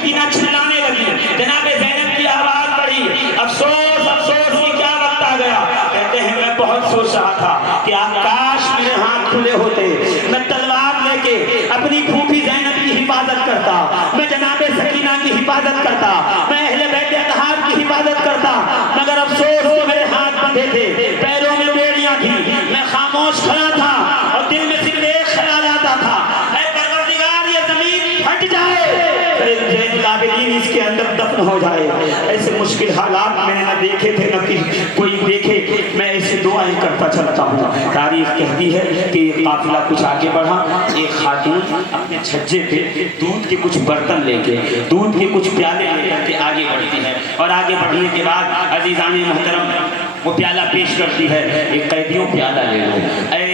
سکینہ چلانے لگی، جناب زینب کی آواز بڑھی، افسوس افسوس یہ کیا وقت آ گیا؟ کہتے ہیں میں بہت سوچ رہا تھا کہ کاش میرے ہاتھ کھلے ہوتے، میں تلوار لے کے اپنی پھوپھی زینب کی حفاظت کرتا، میں جناب سکینہ کی حفاظت کرتا، میں اہل بیت اطہار کی حفاظت کرتا، مگر افسوس کہ میرے ہاتھ بندھے تھے، پیروں میں بیڑیاں تھی، میں خاموش کھڑا تھا اور دل میں صرف ایک خیال آتا تھا، اے پروردگار یہ زمین پھٹ جائے، زین العابدین اس کے اندر دفن ہو جائے۔ ایسے مشکل حالات میں نے نہ دیکھے تھے نہ کوئی دیکھے، میں ایسے دعائیں کرتا چلتا ہوں۔ تاریخ کہتی ہے کہ قافلہ کچھ آگے بڑھا، ایک خاتون اپنے چھجے پہ دودھ کے کچھ برتن لے کے، دودھ کے کچھ پیالے لے کر کے آگے بڑھتی ہے، اور آگے بڑھنے کے بعد عزیزان محترم وہ پیالہ پیش کرتی ہے، ایک قیدیوں پیالہ لے لو، اے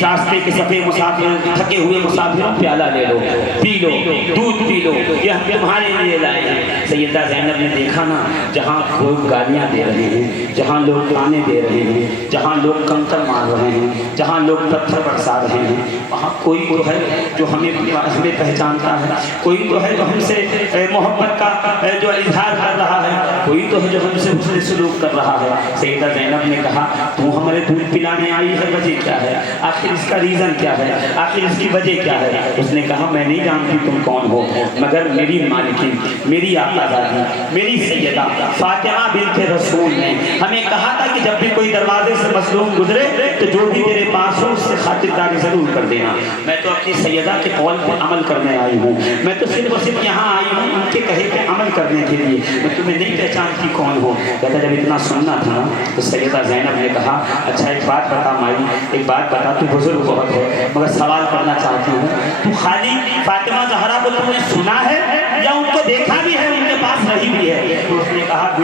راستے کے سفے مسافر، تھکے ہوئے مسافروں پیالہ لے لو، پی لو، دودھ پی لو، یہ ہم تمہارے لیے لائے ہیں۔ سیدہ زینب نے دیکھا نا، جہاں لوگ گالیاں دے رہے ہیں، جہاں لوگ تانے دے رہے ہیں، جہاں لوگ کنکر مار رہے ہیں، جہاں لوگ پتھر برسا رہے ہیں، وہاں کوئی تو ہے جو ہمیں پہچانتا ہے، کوئی تو ہے جو ہم سے محبت کا جو اظہار کر رہا ہے، کوئی تو ہے جو ہم سے حسن سلوک کر رہا ہے۔ سیدہ زینب نے کہا تو ہمارے دودھ پلانے آئی ہے، وجہ کیا ہے؟ آخر اس کا ریزن کیا ہے؟ آخر اس کی وجہ کیا ہے؟ اس نے کہا میں نہیں جانتی تم کون ہو، مگر میری مالکین، میری آقا زادی، میری سیدہ فاطمہ بنت رسول نے ہمیں کہا تھا کہ جب بھی کوئی دروازے سے مظلوم گزرے تو جو بھی تیرے پاس ہو اس سے خاطرداری ضرور کر دینا۔ میں تو اپنی سیدہ کے قول پر عمل کرنے آئی ہوں، میں تو صرف اور صرف یہاں آئی ہوں ان کے کہے پہ عمل کرنے کے لیے، میں تمہیں نہیں پہچانتی کون ہو۔ کہتا جب اتنا سننا تھا تو سیدہ زینب نے کہا اچھا ایک بات بتا مائی، ایک بات بتا، تو بزرگ بہت ہے مگر سوال کرنا چاہتی ہوں، تو خالی فاطمہ زہرا کو تم نے سنا ہے یا ان کو دیکھا بھی ہے، ان کے پاس رہی بھی ہے؟ تو اس نے کہا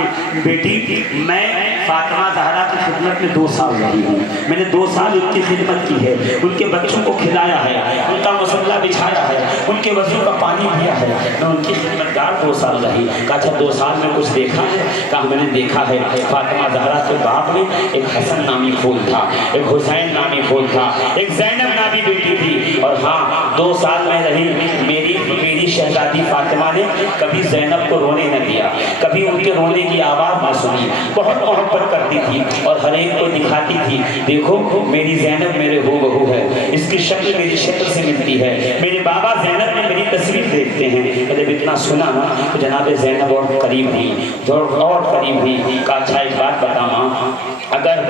بیٹی میں فاطمہ زہرا کی خدمت میں 2 سال رہی ہوں، میں نے 2 سال ان کی خدمت کی ہے، ان کے بچوں کو کھلایا ہے، ان کا مصلہ بچھایا ہے، ان کے وضو کا پانی دیا ہے، میں ان کی خدمتگار 2 سال رہی۔ کہا اچھا 2 سال میں کچھ دیکھا ہے؟ کہا میں نے دیکھا ہے فاطمہ زہرا کے باپ میں ایک حسن نامی پھول تھا، ایک حسین نامی پھول تھا، ایک زینب نامی بیٹی تھی، اور ہاں 2 سال میں رہی، میری شہزادی فاطمہ نے کبھی زینب کو رونے نہ دیا، کبھی ان کے رونے کی آواز نہ سنی، بہت محبت کرتی تھی اور ہر ایک کو دکھاتی تھی دیکھو میری زینب میرے ہو بہو ہے، اس کی شکل میری شکل سے ملتی ہے، میرے بابا زینب میں میری تصویر دیکھتے ہیں۔ جب اتنا سنا نا تو جناب زینب اور قریب ہوئی، اور قریب ہوئی، کہا اچھا ایک بات بتا ماں، اگر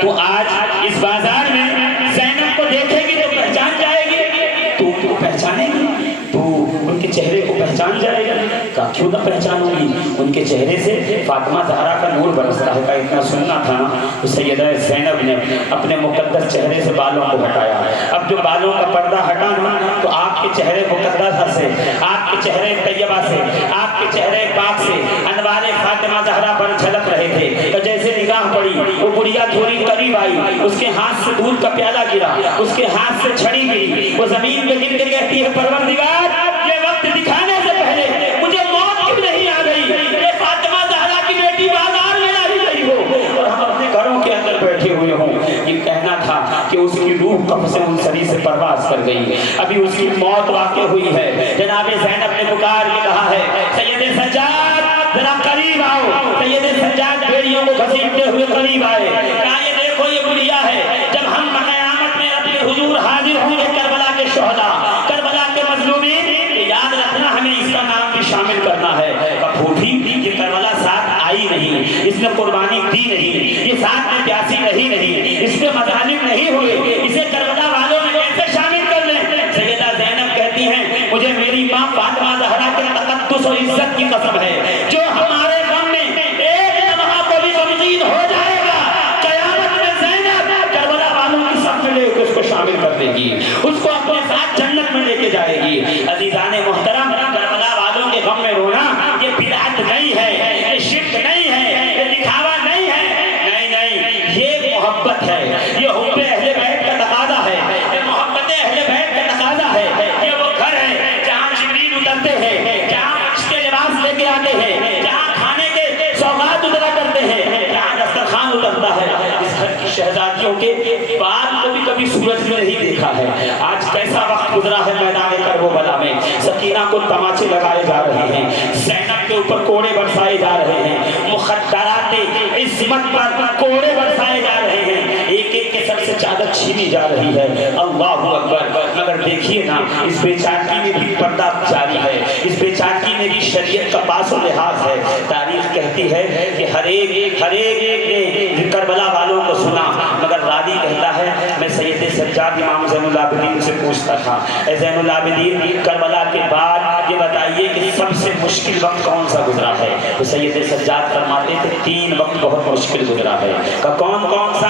تو آج اس بازار میں زینب کو دیکھے گی تو پہچان جائے گی، تو پہچانے گی، تو ان کے چہرے کو پہچان جائے گا؟ کہا کیوں نہ پہچانوں گی، ان کے چہرے سے فاطمہ زہرا کا نور برستا ہے۔ کہا اتنا سننا تھا نا تو سیدہ زینب نے اپنے مقدس چہرے سے بالوں کو ہٹایا، اب جو بالوں کا پردہ ہٹا نا تو آپ کے چہرے مقدس سے، آپ کے چہرے طیبہ سے، آپ کے چہرے پاک سے انوار فاطمہ زہرا پر جھلک رہے تھے۔ تو جیسے نگاہ پڑی وہ بڑھیا تھوڑی قریب آئی، اس کے ہاتھ سے دودھ کا پیالہ گرا، اس کے ہاتھ سے چھڑی گری، وہ زمین پہ گر کے کہتی ہے پروردگار یہ وقت دکھانے سے پہلے مجھے موت کیوں نہیں آ گئی؟ یہ فاطمہ زہرا کی بیٹی بازار میں نہ رہی ہو اور ہم اپنے گھروں کے اندر بیٹھے ہوئے ہوں۔ یہ کہنا تھا کہ اس کی روح قبض سے منصری سے پرواز کر گئی، ابھی اس کی موت واقع ہوئی ہے۔ جناب زینب نے پکار کے کہا ہے سید سجاد ذرا قریب آؤ۔ سید سجاد بیڑیوں کو گھسیٹتے ہوئے قریب آئے، کہا یہ دیکھو یہ بڑھیا ہے، جب ہم قیامت میں اپنے حضور حاضر ہوں گے کربلا کے شہداء، کربلا کے مظلومین، یاد رکھنا ہمیں اس کا نام بھی شامل کرنا ہے۔ پھوپھی یہ کربلا ساتھ آئی نہیں، اس نے قربانی دی نہیں، یہ ساتھ میں پیاسی رہی نہیں، اس میں مظالم نہیں ہوئے، اسے کربلا والوں میں کیسے شامل کر لیں؟ سیدہ زینب کہتی ہیں مجھے میری ماں فاطمہ زہرا کے تقدس اور عزت کی قسم ہے، جو ہمارے غم میں ایک لمحہ کو بھی غمگین ہو جائے گا، قیامت میں زینب کربلا والوں کی صف میں لے کے اس کو شامل کر دے گی، اس کو اپنے ساتھ جنت میں لے کے جائے گی۔ عزیزان محترم، کربلا والوں کے غم میں رونا یہ بدعت نہیں ہے، یہ شرک نہیں ہے، یہ دکھاوا نہیں ہے، نہیں، یہ محبت ہے، یہ حب اہل بیت کا تقاضا ہے، یہ محبت اہل بیت کا تقاضا ہے۔ یہ وہ گھر ہے جہاں جبریل اترتے ہیں، جہاں عرش کے لباس لے کے آتے ہیں، جہاں کھانے کے سوغات اترا کرتے ہیں، جہاں دسترخوان اترتا ہے۔ اس گھر کی شہزادیوں کے بال کو بھی کبھی سورج میں نہیں دیکھا ہے، آج کیسا وقت گزرا ہے میدان کربلا میں. سکینہ کو تماچے لگائے جا رہے ہیں, زینب کے اوپر کوڑے برسائے جا رہے ہیں, مخدرات عصمت پر کوڑے برسائے جا رہے ہیں, ایک ایک کے سر سے چادر چھینی جا رہی ہے. اللہ اکبر. مگر دیکھیے نا, اس بیچارگی میں بھی پردہ جاری ہے, اس بیچارگی میں بھی شریعت کا پاس و لحاظ ہے. تاریخ کہتی ہے کہ ہر ایک نے کربلا والوں کو سنا, مگر راوی کہتا ہے میں سید سجاد امام زین العابدین سے پوچھتا تھا, اے زین العابدین کربلا کے بعد یہ بتائیے کہ سب سے مشکل وقت کون سا گزرا ہے؟ تو سید سجاد فرماتے تھے 3 وقت بہت مشکل گزرا ہے. کون کون سا؟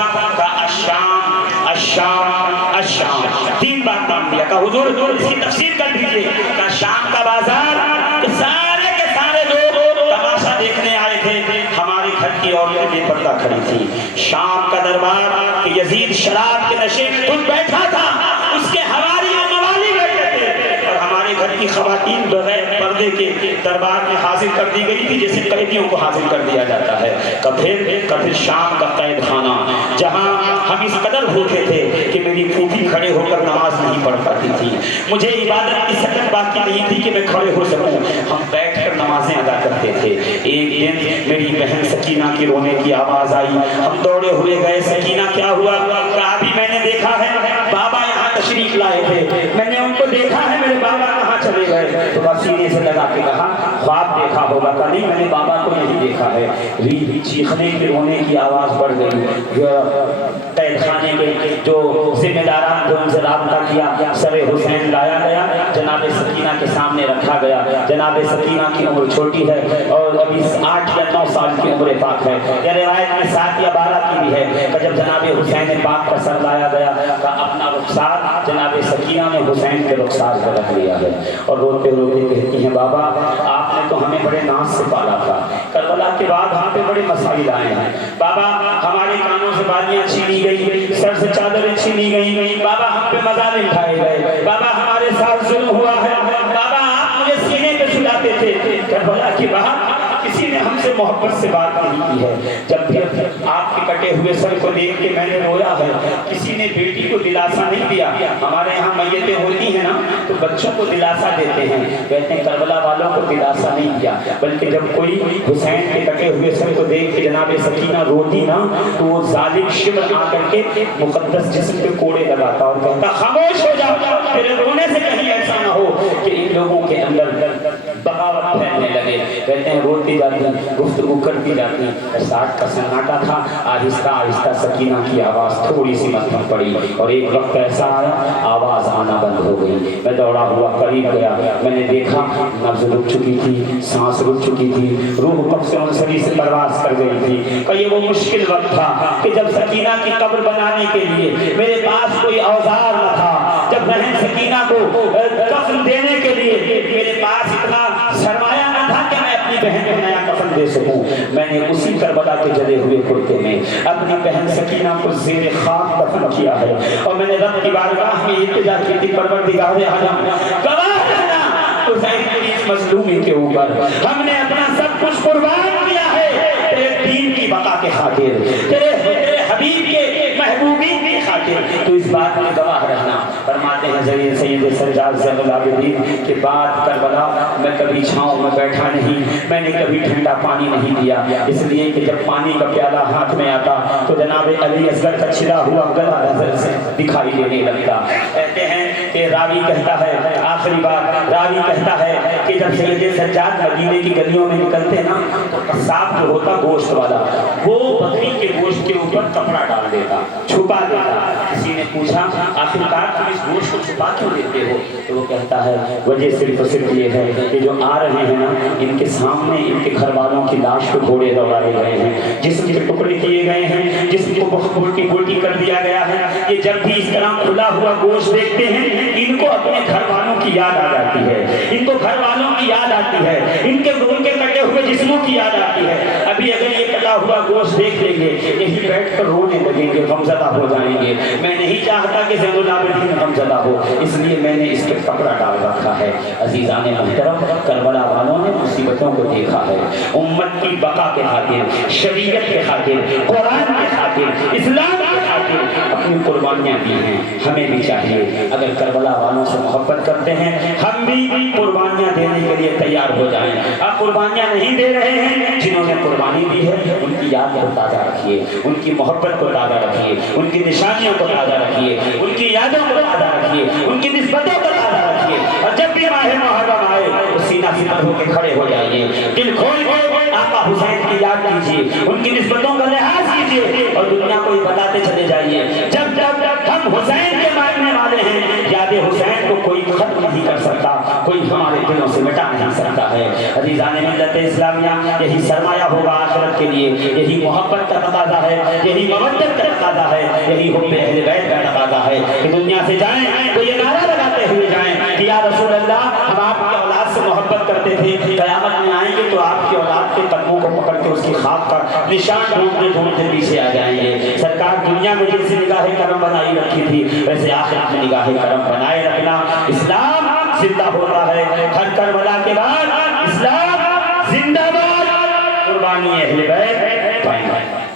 الشام الشام الشام. 3 بار نام دیا. کہ حضور اس کی تفسیر کر دیجئے. کہ شام کا بازار سارے کے سارے لوگ تماشا دیکھنے آئے تھے, ہمارے گھر کی عورتیں بے پردہ کھڑی تھی. شام کا دربار کہ یزید شراب کے نشے میں خود بیٹھا تھا, اس کے حوالی و موالی بیٹھے تھے, اور ہمارے گھر کی خواتین بغیر پردے کے دربار میں حاضر کر دی گئی تھی جیسے قیدیوں کو حاضر کر دیا جاتا ہے. پھر شام کا قید خانہ جہاں ہم اس قدر ہوتے تھے کہ میری پھوپھی کھڑے ہو کر نماز نہیں پڑھ پاتی تھی, مجھے عبادت کی سکت باقی نہیں تھی کہ میں کھڑے ہو سکوں, ہم بیٹھ کر نمازیں ادا کرتے تھے. ایک دن میری بہن سکینہ کی رونے کی آواز آئی, ہم دوڑے ہوئے گئے. سکینہ کیا ہوا؟ کہا بھی میں نے دیکھا ہے بابا یہاں تشریف لائے تھے, میں نے ان کو دیکھا ہے, میرے بابا کہاں چلے گئے؟ تو بس سینے سے لگا کے کہا خواب دیکھا ہوگا. کہ نہیں, میں نے بابا کو نہیں دیکھا ہے. چیخنے کی رونے کی آواز بڑھ گئی. قید خانے کے جو ذمہ داران تھے ان سے رابطہ کیا, سر حسین لایا گیا, جناب سکینہ کے سامنے رکھا گیا. جناب سکینہ کی عمر چھوٹی ہے اور ابھی 8 یا 9 سال کی عمر پاک ہے, یا روایت میں 7 یا 12 کی بھی ہے. کہ جب جناب حسین پاک کا سر لایا گیا تو اپنا رخسار جناب سکینہ نے حسین کے رخسار پر رکھ لیا ہے, اور روتے روتے کہتی ہیں بابا آپ نے تو ہمیں بڑے ناز سے پالا تھا, کربلا کے بعد ہم پہ بڑے مسائل آئے ہیں. بابا ہمارے کانوں سے بالیاں چھینی گئی, سر سے چادریں چھینی گئی, بابا ہم پہ مظالم ڈھائے گئے, بابا ہمارے ساتھ ظلم ہوا ہے, بابا آپ مجھے سینے پہ سلاتے تھے. کربلا کے بعد کسی نے ہم سے محبت سے بات نہیں کی ہے. جب بھی آپ کے کٹے ہوئے سر کو دیکھ کے میں نے رویا ہے, کسی نے بیٹی کو دلاسا نہیں دیا. ہمارے یہاں میتیں ہوتی ہیں نا تو بچوں کو دلاسا دیتے ہیں, کہتے ہیں کربلا والوں کو دلاسا نہیں دیا, بلکہ جب کوئی حسین کے کٹے ہوئے سر کو دیکھ کے جناب سکینہ روتی نا تو وہ ظالم شمر آ کر کے مقدس جسم پہ کوڑے لگاتا اور کہتا خاموش ہو جاؤ, تیرے رونے سے کہیں ایسا نہ ہو کہ ان لوگوں کے اندر بغاوت پھیلنے لگے. کہتے ہیں روتی جاتی, گفتگو کرتی جاتی. 60 کا سناٹا تھا. آہستہ آہستہ سکینہ کی آواز تھوڑی سی مدھم پڑی, اور ایک وقت ایسا آیا آواز آنا بند ہو گئی. میں دوڑا ہوا قریب گیا, میں نے دیکھا نبض رک چکی تھی, سانس رک چکی تھی, روح قبض منصری سے پرواز کر گئی تھی. کہ یہ وہ مشکل وقت تھا کہ جب سکینہ کی قبر بنانے کے لیے میرے پاس کوئی اوزار نہ تھا, جب بہن سکینہ کو کفن دینے کے لیے میرے پاس اتنا سرمایہ نہ تھا کہ میں اپنی بہن کو نیا کفن دے سکوں. میں نے اسی کربلا کے جلے ہوئے کرتے میں اپنی بہن سکینہ کو زیر خاک دفن کیا ہے, اور میں نے رب کی بارگاہ میں التجا کی تھی پروردگار عالم گواہ رہنا حسین کی اس مظلومی کے اوپر ہم نے اپنا سب کچھ قربان کیا ہے تیرے دین کی بقا کے خاطر, تیرے حبیب کے محبوبین کی خاطر. تو اس بات میں گواہ رہنا. فرماتے ہیں ذریعے سید سجاد زین العابدین کے بعد کربلا میں کبھی چھاؤں میں بیٹھا نہیں, میں نے کبھی ٹھنڈا پانی نہیں دیا, اس لیے کہ جب پانی کا پیالہ ہاتھ میں آتا تو جناب علی اصغر کا چھلا ہوا گلا نظر سے دکھائی دینے لگتا. کہتے ہیں کہ راوی کہتا ہے, آخری بات راوی کہتا ہے کہ جب سید سجاد مدینے کی گلیوں میں نکلتے نا تو قصاب جو ہوتا گوشت والا وہ بکری کے گوشت کے اوپر کپڑا ڈال دیتا, چھپا دیتا. کسی نے پوچھا آخرکار تم اس گوشت کو چھپا کیوں دیتے ہو؟ تو وہ کہتا ہے وجہ صرف یہ ہے کہ جو آ رہے ہیں نا ان کے سامنے ان کے گھر والوں کی لاش کو گھوڑے دوڑائے گئے ہیں, جسم کے ٹکڑے کیے گئے ہیں, جسم کو بولٹی بولٹی کر دیا گیا ہے. یہ جب بھی اس طرح کھلا ہوا گوشت دیکھتے ہیں ان کو اپنے گھر والوں کی یاد آ جاتی ہے, ان کو گھر والوں کی یاد آتی ہے, ان کے کٹے ہوئے جسموں کی یاد آتی ہے. ابھی اگر یہ کٹا ہوا گوشت دیکھ لیں گے یہیں بیٹھ کر رونے لگیں گے, غمزدہ ہو جائیں گے. میں نہیں چاہتا کہ زین العابدین غمزدہ ہو, اس لیے میں نے اس پہ کپڑا ڈال رکھا ہے. عزیزان محترم, کربلا والوں نے مصیبتوں کو دیکھا ہے. امت کی بقا کے خاطر, شریعت کے خاطر, قرآن کے خاطر, اسلام کے خاطر خاطر اپنی قربانیاں دی ہیں. ہمیں بھی چاہیے اگر کربلا والوں سے محبت کرتے ہیں ہم بھی قربانیاں دینے کے لیے تیار ہو جائیں. آپ قربانیاں نہیں دے رہے ہیں، جنہوں نے قربانی دی ہے ان کی یاد کو تازہ رکھیے، ان کی محبت کو تازہ رکھیے، ان کی نشانیوں کو تازہ رکھیے، ان کی یادوں کو تازہ رکھیے، ان کی نسبتوں کو تازہ رکھیے. اور جب بھی ماہ محرم آئے تو سینہ سینہ ہو کے کھڑے ہو جائیے، دل کھول کے آقا حسین کی یاد کیجیے، ان کی نسبتوں کا لحاظ کیجیے اور دنیا کو بتاتے چلے جائیے. جب جب ہم حسین کے ماننے والے ہیں، یاد حسین کو کوئی ختم نہیں کر سکتا، کوئی ہمارے دلوں سے مٹا نہیں سکتا ہے. عزیزان ملت اسلامیہ، یہی سرمایہ ہوگا آخرت کے لیے، یہی محبت کا تقاضا ہے، یہی مودت کا تقاضا ہے، یہی حب اہل بیت کا تقاضا ہے کہ دنیا سے جائیں تو یہ نعرہ لگاتے ہوئے جائیں کہ یا رسول اللہ ہم آپ کی اولاد سے محبت کرتے تھے، قیامت میں آئیں گے تو آپ کی اولاد کے قدموں کو پکڑ کے اس کی خاک کا نشان ڈھونڈتے ڈھونڈتے پیچھے آ جائیں گے. سرکار دنیا میں جیسے نگاہ کرم بنائی رکھی تھی ویسے آخرت میں نگاہ کرم بنائے رکھنا. اسلام زندہ ہوتا ہے، ہر کربلا کے بعد اسلام زندہ باد، قربانی اہل بیت پائیں گے.